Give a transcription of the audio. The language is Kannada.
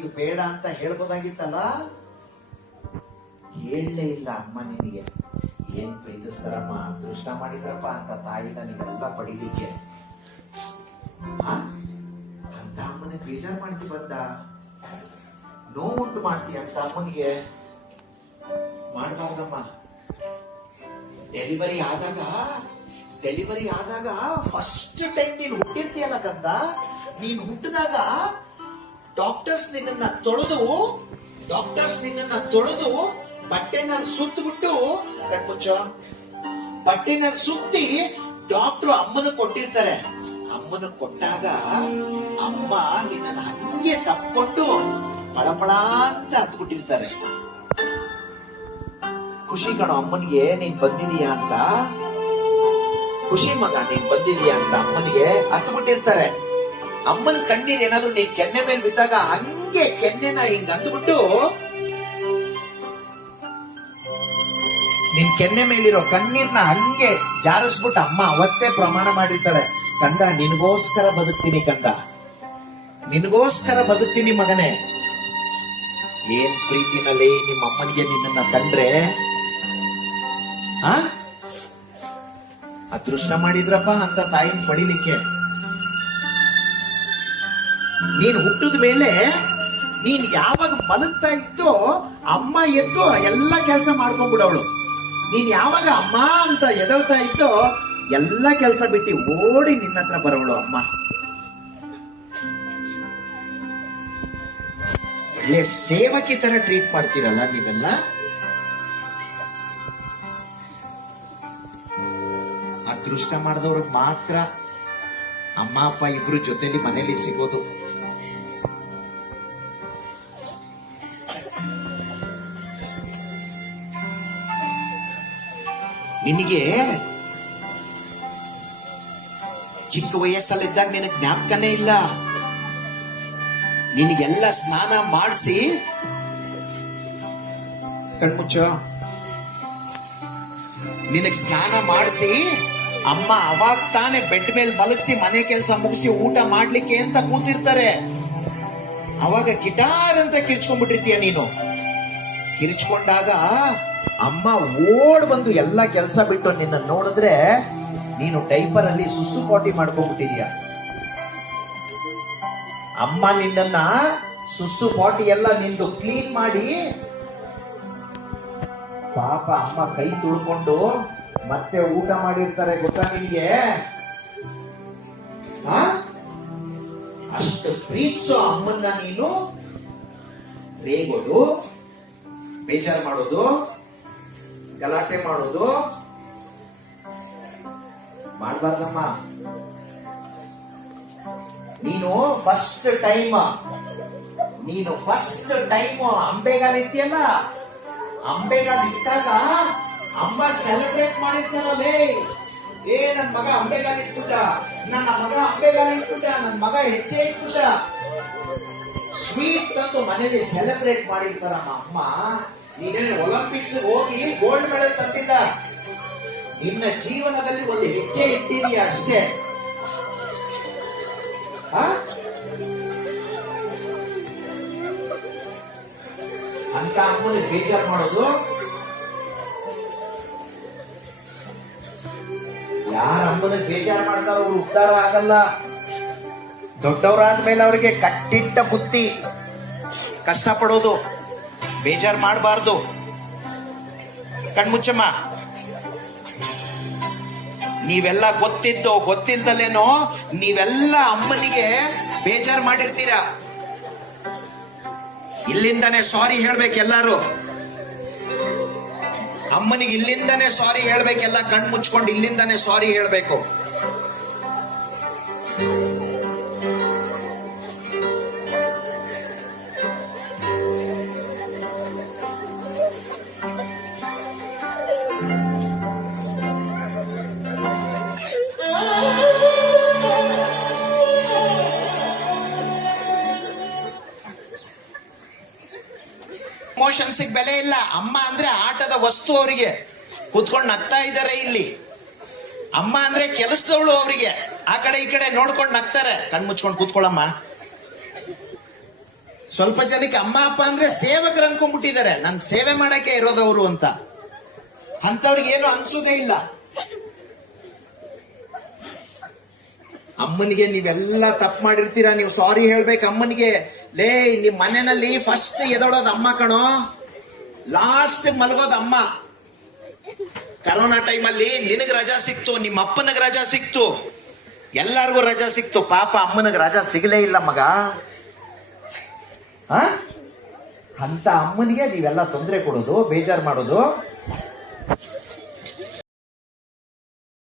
ಇದು ಬೇಡ ಅಂತ ಹೇಳ್ಬೋದಾಗಿತ್ತಲ್ಲ? ಹೇಳಲೇ ಇಲ್ಲ ಅಮ್ಮ ನಿನಗೆ. ಏನ್ ಪ್ರೀತಿಸ್ತಾರಮ್ಮ? ದೃಷ್ಟ ಮಾಡಿದ್ರಪ್ಪ ಅಂತ ತಾಯಿನ ನೀವೆಲ್ಲ ಪಡಿಲಿಕ್ಕೆ? ಅಂತ ಅಮ್ಮನ ಬೇಜಾರ್ ಮಾಡಿಸಿ ಬಂದ. ನೋವುಂಟು ಮಾಡ್ತೀಯ ಅಂತ ಅಮ್ಮನಿಗೆ. ಮಾಡಬಾರ್ದಮ್ಮ. ಡೆಲಿವರಿ ಆದಾಗ ಡೆಲಿವರಿ ಆದಾಗ ಫಸ್ಟ್ ಟೈಮ್ ನೀನು ಹುಟ್ಟಿರ್ತೀಯಲ್ಲ ಕಂದ. ನೀನು ಹುಟ್ಟಿದಾಗ ಡಾಕ್ಟರ್ಸ್ ನಿನ್ನನ್ನ ತೊಳೆದು ಡಾಕ್ಟರ್ಸ್ ನಿನ್ನನ್ನ ತೊಳೆದು, ಬಟ್ಟೆನ ಸುತ್ತಬಿಟ್ಟು ಕಣ್ಮುಚ್ಚ. ಬಟ್ಟೆನ ಸುತ್ತಿ ಡಾಕ್ಟ್ರು ಅಮ್ಮನ ಕೊಟ್ಟಿರ್ತಾರೆ. ಅಮ್ಮನ ಕೊಟ್ಟಾಗ ಅಮ್ಮ ನಿನ್ನ ಹಂಗೆ ತಪ್ಪಿಕೊಂಡು ಪಳಪಳ ಅಂತ ಹತ್ಬಿಟ್ಟಿರ್ತಾರೆ. ಖುಷಿ ಕಣೋ, ಅಮ್ಮನಿಗೆ ನೀನ್ ಬಂದಿದೀಯಾ ಅಂತ? ಖುಷಿ ಮಗ, ನೀನ್ ಬಂದಿದೀಯಾ ಅಂತ ಅಮ್ಮನಿಗೆ ಹತ್ತು ಬಿಟ್ಟಿರ್ತಾರೆ ಅಮ್ಮನ ಕಣ್ಣೀರ್ ಏನಾದ್ರು ನೀನ್ ಕೆನ್ನೆ ಮೇಲೆ ಬಿದ್ದಾಗ ಹಂಗೆ ಕೆನ್ನೆನ ಹಿಂಗ್ ಅಂದ್ಬಿಟ್ಟು ನಿನ್ ಕೆನ್ನೆ ಮೇಲಿರೋ ಕಣ್ಣೀರ್ನ ಹಂಗೆ ಜಾರಿಸ್ಬಿಟ್ಟು ಅಮ್ಮ ಅವತ್ತೇ ಪ್ರಮಾಣ ಮಾಡಿರ್ತಾರೆ ಕಂದ, ನಿನಗೋಸ್ಕರ ಬದುಕ್ತೀನಿ ಕಂದ. ನಿನಗೋಸ್ಕರ ಬದುಕ್ತೀನಿ ಮಗನೇ. ಏನ್ ಪ್ರೀತಿನಲ್ಲಿ ನಿಮ್ಮ ಅಮ್ಮನಿಗೆ ನಿನ್ನನ್ನ ಕಂಡ್ರೆ ಆ? ಅದೃಷ್ಟ ಮಾಡಿದ್ರಪ್ಪ ಅಂತ ತಾಯಿನ ಪಡಿಲಿಕ್ಕೆ. ನೀನು ಹುಟ್ಟಿದ ಮೇಲೆ ನೀನ್ ಯಾವಾಗ ಮಲಗ್ತಾ ಇದ್ದೋ ಅಮ್ಮ ಎದ್ದು ಎಲ್ಲ ಕೆಲಸ ಮಾಡ್ಕೊಂಡ್ಬಿಡವಳು. ನೀನ್ ಯಾವಾಗ ಅಮ್ಮ ಅಂತ ಎದಳ್ತಾ ಇದ್ದೋ ಎಲ್ಲ ಕೆಲಸ ಬಿಟ್ಟು ಓಡಿ ನಿನ್ನ ಹತ್ರ ಬರೋಳು ಅಮ್ಮ. ಒಳ್ಳೆ ಸೇವಕಿ ತರ ಟ್ರೀಟ್ ಮಾಡ್ತೀರಲ್ಲ ನೀವೆಲ್ಲ? ಅದೃಷ್ಟ ಮಾಡಿದವ್ರಿಗೆ ಮಾತ್ರ ಅಮ್ಮ, ಅಪ್ಪ ಇಬ್ರು ಜೊತೆಲಿ ಮನೇಲಿ ಸಿಗೋದು. ನಿನಗೆ ಚಿಕ್ಕ ವಯಸ್ಸಲ್ಲಿದ್ದಾಗ ನಿನಗೆ ಜ್ಞಾಪಕನೇ ಇಲ್ಲ. ನಿನಗೆಲ್ಲ ಸ್ನಾನ ಮಾಡಿಸಿ. ಕಣ್ಮುಚ್ಚ, ನಿನಗ್ ಸ್ನಾನ ಮಾಡಿಸಿ. ಅಮ್ಮ ಅವಾಗ ತಾನೇ ಬೆಡ್ ಮೇಲೆ ಮಲಗಿಸಿ, ಮನೆ ಕೆಲಸ ಮುಗಿಸಿ, ಊಟ ಮಾಡ್ಲಿಕ್ಕೆ ಅಂತ ಕೂತಿರ್ತಾರೆ. ಅವಾಗ ಗಿಟಾರ್ ಅಂತ ಕಿರ್ಚ್ಕೊಂಡ್ಬಿಟ್ಟಿರ್ತೀಯ ನೀನು? ಕಿರ್ಚ್ಕೊಂಡಾಗ ಅಮ್ಮ ಓಡ್ ಬಂದು ಎಲ್ಲ ಕೆಲಸ ಬಿಟ್ಟು ನಿನ್ನ ನೋಡಿದ್ರೆ ನೀನು ಟೈಪರ್ ಅಲ್ಲಿ ಸುಸ್ಸು ಪಾಟಿ ಮಾಡ್ಕೊಂಡ್ಬಿಟ್ಟಿದ್ಯಾ? ಅಮ್ಮ ನಿನ್ನ ಸುಸ್ಸು ಪಾಟಿ ಎಲ್ಲ ನಿಂದು ಕ್ಲೀನ್ ಮಾಡಿ ಪಾಪ ಅಮ್ಮ ಕೈ ತುಳ್ಕೊಂಡು ಮತ್ತೆ ಊಟ ಮಾಡಿರ್ತಾರೆ ಗೊತ್ತಾ ನಿನ್ಗೆ? ಅಷ್ಟು ಪ್ರೀತಿಸೋ ಅಮ್ಮನ್ನ ನೀನು? ರೇಗೋದು ಬೇಜಾರು ಮಾಡೋದು? ಗಲಾಟೆ ಮಾಡೋದು? ಮಾಡಬಾರ್ದಮ್ಮ. ನೀನು ಫಸ್ಟ್ ಟೈಮ್ ನೀನು ಫಸ್ಟ್ ಟೈಮ್ ಅಂಬೆಗಾಲ ಇಟ್ಟಿಯಲ್ಲ ಅಂಬೆಗಾಲ ಇಟ್ಟಾಗ ಅಮ್ಮ ಸೆಲೆಬ್ರೇಟ್ ಮಾಡಿದ್ನಲ್ಲೇ ಏ, ನನ್ ಮಗ ಅಂಬೆಗಾಲ ಇಟ್ಬಿಟ್ಟ. ನನ್ನ ಮಗ ಅಂಬೆಗಾಲ ಇಟ್ಬಿಟ್ಟ. ನನ್ ಮಗ ಹೆಜ್ಜೆ ಇಟ್ಬಿಟ್ಟ. ಸ್ವೀಟ್ ತಂದು ಮನೇಲಿ ಸೆಲೆಬ್ರೇಟ್ ಮಾಡಿರ್ತಾರಮ್ಮ ಅಮ್ಮ. ನೀನೇನು ಒಲಿಂಪಿಕ್ಸ್ ಹೋಗಿ ಗೋಲ್ಡ್ ಮೆಡಲ್ ತಂದಿಲ್ಲ ನಿನ್ನ ಜೀವನದಲ್ಲಿ ಒಂದು ಹೆಜ್ಜೆ ಇಟ್ಟಿದೀಯ ಅಷ್ಟೇ? ಅಂತ ಅಮ್ಮನ ಬೇಜಾರು ಮಾಡೋದು? ಯಾರ ಅಮ್ಮನ ಬೇಜಾರು ಮಾಡ್ತಾರೋ ಅವ್ರು ಉದ್ಧಾರ ಆಗಲ್ಲ. ದೊಡ್ಡವರಾದ್ಮೇಲೆ ಅವರಿಗೆ ಕಟ್ಟಿಟ್ಟ ಬುದ್ಧಿ. ಕಷ್ಟಪಡೋದು. ಬೇಜಾರು ಮಾಡಬಾರ್ದು. ಕಣ್ಮುಚ್ಚಮ್ಮ, ನೀವೆಲ್ಲ ಗೊತ್ತಿದ್ದೋ ಗೊತ್ತಿಲ್ದಲೇನೋ ನೀವೆಲ್ಲ ಅಮ್ಮನಿಗೆ ಬೇಜಾರು ಮಾಡಿರ್ತೀರ? ಇಲ್ಲಿಂದನೇ ಸಾರಿ ಹೇಳ್ಬೇಕು ಎಲ್ಲಾರು. ಅಮ್ಮನಿಗೆ ಇಲ್ಲಿಂದನೇ ಸಾರಿ ಹೇಳ್ಬೇಕೆಲ್ಲ ಕಣ್ ಮುಚ್ಕೊಂಡು ಇಲ್ಲಿಂದಾನೆ ಸಾರಿ ಹೇಳ್ಬೇಕು. ಎಮೋಷನ್ಸ್ ಬೆಲೆ ಇಲ್ಲ. ಅಮ್ಮ ಅಂದ್ರೆ ಆಟದ ವಸ್ತು ಅವರಿಗೆ. ಕೂತ್ಕೊಂಡು ನಗ್ತಾ ಇದ್ದಾರೆ ಇಲ್ಲಿ. ಅಮ್ಮ ಅಂದ್ರೆ ಕೆಲಸದವಳು ಅವರಿಗೆ. ಆ ಕಡೆ ಈ ಕಡೆ ನೋಡ್ಕೊಂಡು ನಗ್ತಾರೆ. ಕಣ್ ಮುಚ್ಕೊಂಡು ಕೂತ್ಕೊಳ್ಳಮ್ಮ. ಸ್ವಲ್ಪ ಜನಕ್ಕೆ ಅಮ್ಮ, ಅಪ್ಪ ಅಂದ್ರೆ ಸೇವಕರು ಅನ್ಕೊಂಡ್ಬಿಟ್ಟಿದ್ದಾರೆ. ನನ್ ಸೇವೆ ಮಾಡಕ್ಕೆ ಇರೋದವರು ಅಂತ. ಅಂತವ್ರಿಗೆ ಏನು ಅನ್ಸೋದೇ ಇಲ್ಲ. ಅಮ್ಮನಿಗೆ ನೀವೆಲ್ಲ ತಪ್ಪು ಮಾಡಿರ್ತೀರಾ? ನೀವು ಸಾರಿ ಹೇಳ್ಬೇಕು ಅಮ್ಮನಿಗೆ. ಲೇ, ನಿಮ್ ಮನೆಯಲ್ಲಿ ಫಸ್ಟ್ ಎದೊಳೋದು ಅಮ್ಮ ಕಣೋ. ಲಾಸ್ಟ್ ಮಲಗೋದು ಅಮ್ಮ. ಕರೋನಾ ಟೈಮಲ್ಲಿ ನಿನಗ್ ರಜಾ ಸಿಕ್ತು ನಿಮ್ಮ ಅಪ್ಪನಿಗೆ ರಜಾ ಸಿಕ್ತು. ಎಲ್ಲಾರ್ಗೂ ರಜಾ ಸಿಕ್ತು. ಪಾಪ ಅಮ್ಮನಿಗೆ ರಜಾ ಸಿಗಲೇ ಇಲ್ಲ ಮಗ? ಅಂತ ಅಮ್ಮನಿಗೆ ನೀವೆಲ್ಲ ತೊಂದರೆ ಕೊಡೋದು, ಬೇಜಾರು ಮಾಡೋದು.